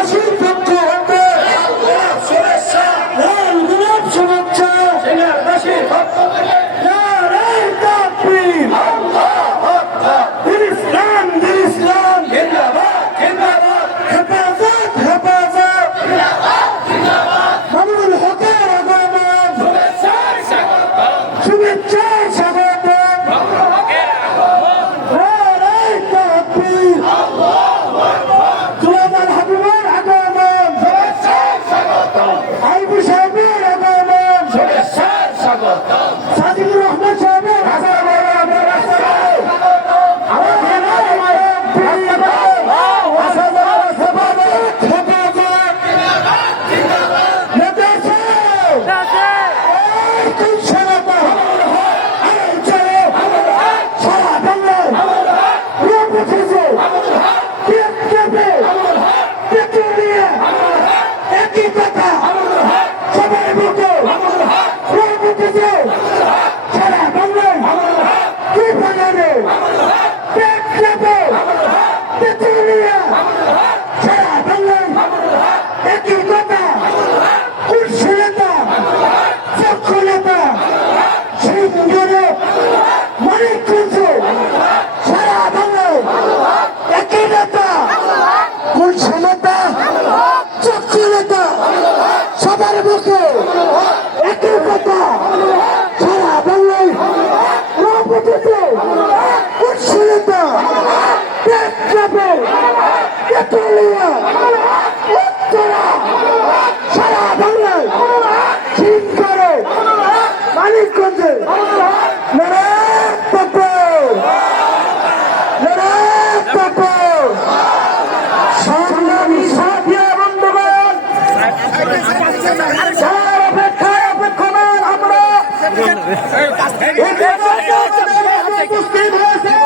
জেলাবাসীর পক্ষ হতে শুভেচ্ছা লাল গোলাপ শুভেচ্ছা জেলাবাসীর পক্ষ থেকে নারায়ে তাকবীর আল্লাহু আকবার দিন ইসলাম জিন্দাবাদ জিন্দাবাদ হেফাজত হেফাজত জিন্দাবাদ জিন্দাবাদ মামুনুল হকের আগমন শুভেচ্ছায় স্বাগতম শুভেচ্ছায় স্বাগতম মামুনুল হকের আগমন নারায়ে তাকবীর আল্লাহু আকবার জুলাল হাবিবের আগমন শুভেচ্ছায় স্বাগতম আইবি সাহেবের আগমন শুভেচ্ছায় স্বাগতম সাজিদুর রহমান সাহেবের আগমন সবার মুখে একই কথা সারা বাংলায় রূপগতিতে উৎসাহিতা প্রেক্ষাপে তেতুলিয়া উত্তরা সারা বাংলায় শিবগড়ে মানিকগঞ্জে নারায়ে তাকবীর নারায়ে তাকবীর সংগ্রামী সাথী বন্ধুগণ অপেক্ষমান আমরা উপস্থিত হয়েছেন